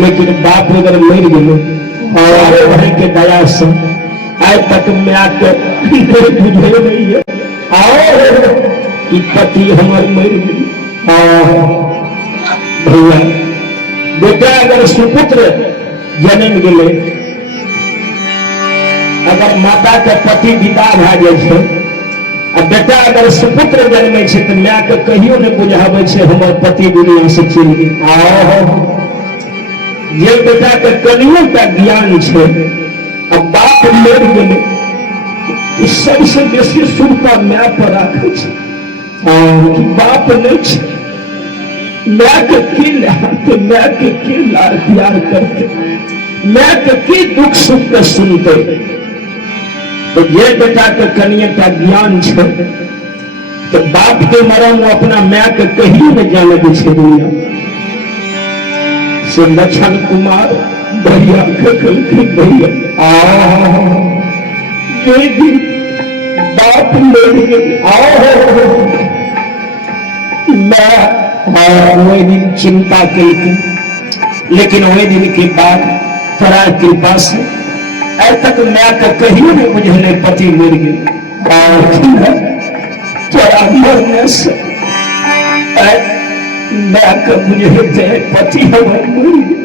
लेकिन बाप अगर मर गए और भाई के दया से आज तक मैं आके बुझे नहीं है और कि पति हमार मर गई। भैया बेटा अगर सुपुत्र जन्म गए, अगर माता के पति विदा भ जाए आ बेटा अगर सुपुत्र जन्मे तो माँ के कहियो नहीं बुझावे हमार पति दुनिया से चल गए। जे बेटा के कनियों का ज्ञान है अब बाप मर गए सबसे बेसी सुरता माँ पर राखे कि बाप नहीं माँ के की माँ के की लाड़ प्यार करते, माँ के की दुख सुख के सुनते। तो ये बेटा के कनिया का ज्ञान है तो बाप के मरम अपना माँ के कहीं में जाने दे दुनिया से। लक्षण कुमार भैया भैया ये दिन बाप मैं वही दिन चिंता की, लेकिन वही दिन के बाद तोरा कृपा से आज तक मैं का कहियो नहीं बुझले पति मर गए। तोरा मरने से मैं का बुझे पति हमारे मर गए।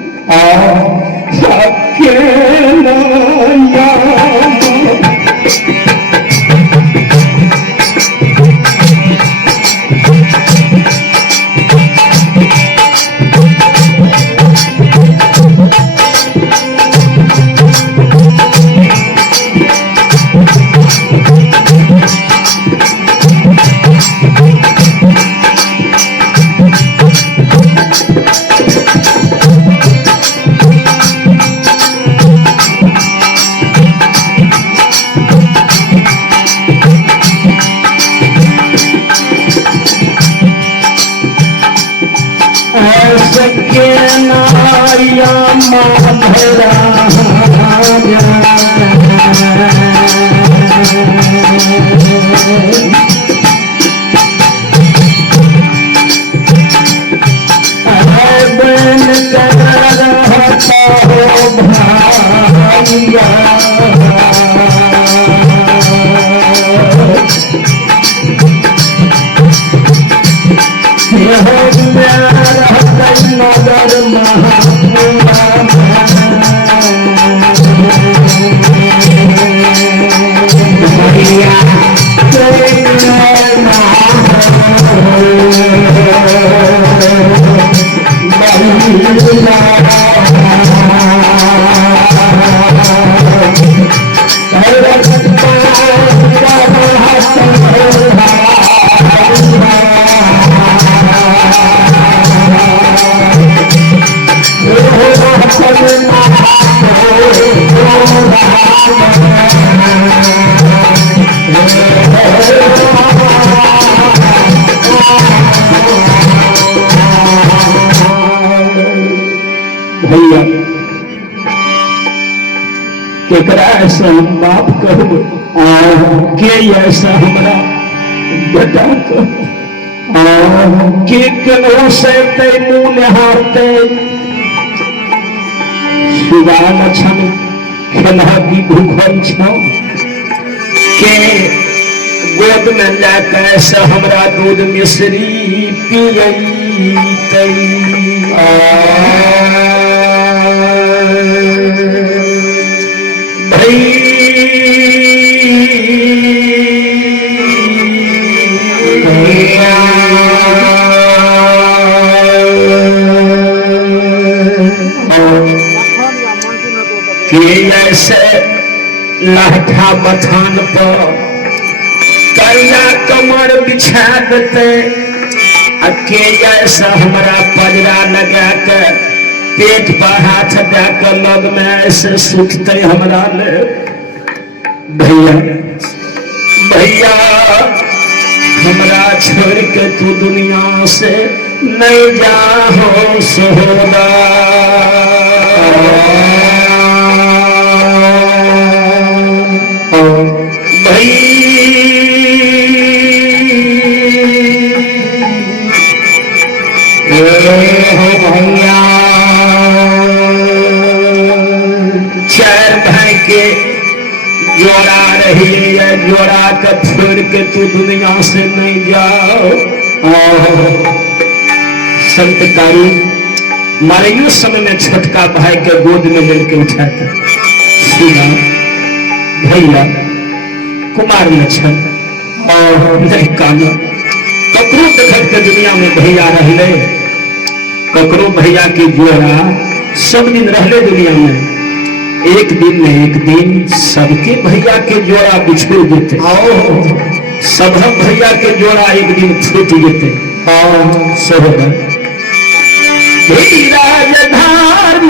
भैया केकरा ऐसा हम बाप कहो के ऐसा हमारा बेटा कहो के कनो से मुंह नहाते सुगान छन खेला की भूखल छो के गोद में जाकर ऐसा हमारा दूध मिश्री पियते। ऐसे लाठा बथान पर करिया कमर बिछा देते के ऐसा हमारा पजरा लगा के पेट पर हाथ जाकर लग में ऐसे सुखते हमारा ले। भैया भैया हमरा छोड़ के तू दुनिया से नहीं जा हो सोहरा। भैया चार भाई के जोड़ा रही है, जोड़ा के छोड़ के तू दुनिया से नहीं जाओ। संत कारी मारे समय में छोटका भाई के गोद में लेके उठाता, सुना भैया कुमार लक्षण और नहीं काना ककरो देखत के दुनिया में भैया रहले, ककरो भैया की जोड़ा सब दिन रहले दुनिया में। एक दिन न एक दिन सबके भैया के जोड़ा बिछड़ जेते, सब भैया के जोड़ा एक दिन छूट जेते। सब राजधार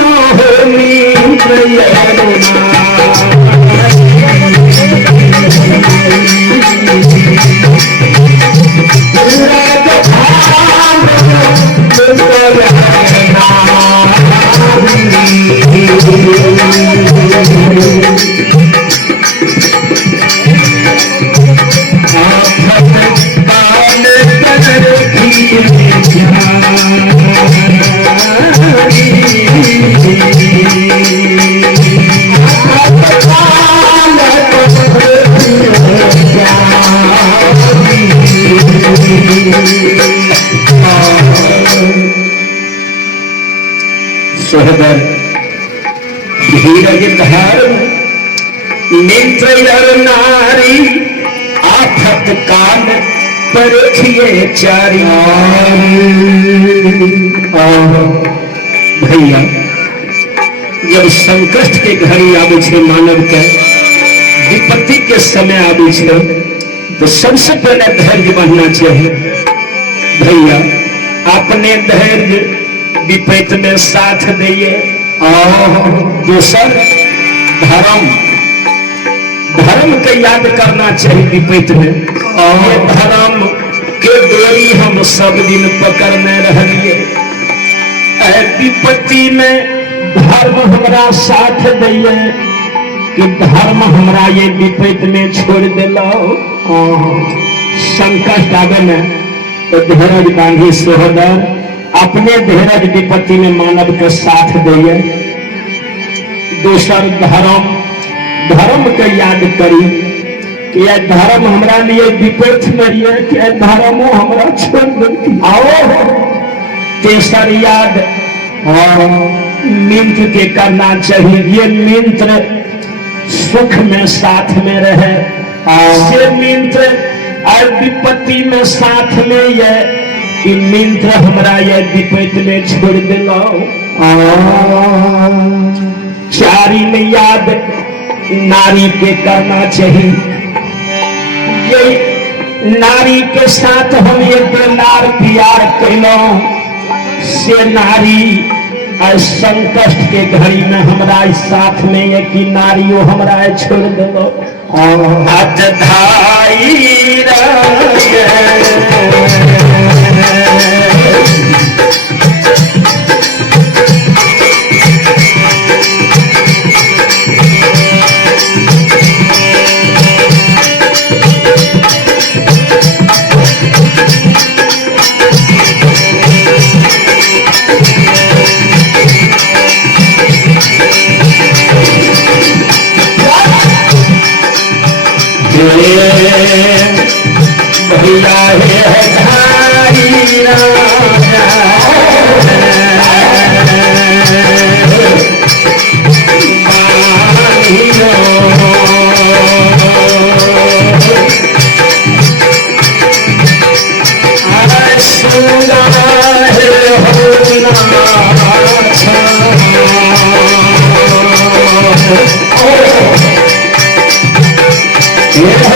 सोहदर धीरज धारण नेत्र नारी आफत काल परखिए चारी। भैया जब संकट के घड़ी आवे छे, मानव के विपत्ति के समय आवे छे, तो सबसे पहले धैर्य बढ़ना चाहिए। भैया अपने धैर्य विपैत में साथ दिए। और दूसर धर्म, धर्म के याद करना चाहिए विपैत में। और धर्म के डोरी हम सब दिन पकड़ने रहिए। विपत्ति में धर्म हमारा साथ दिए कि धर्म हमारा ये विपैत में छोड़ दिलो। संकट आवे में तो धीरज बांधी सोहदर अपने धीरज विपत्ति में मानव के साथ दिए। दूसर धर्म, धर्म के याद करी कि यह धर्म हमारा लिए विपत्ति में है कि धर्मो हमारा छोड़ देती। आओ तीसर याद मित्र के करना चाहिए, ये मित्र सुख में साथ में रहे। से मित्र और विपत्ति में साथ में ये कि मित्र हमारा ये विपत्ति में छोड़ दिलो। चारी में याद नारी के करना चाहिए, ये नारी के साथ हम ये प्यार प्यार कैलो से नारी संकट के घड़ी में हमारा साथ में ये कि नारियों हमारा छोड़ दिलो। हाथ धाई भैया है धारी राजा Yeah.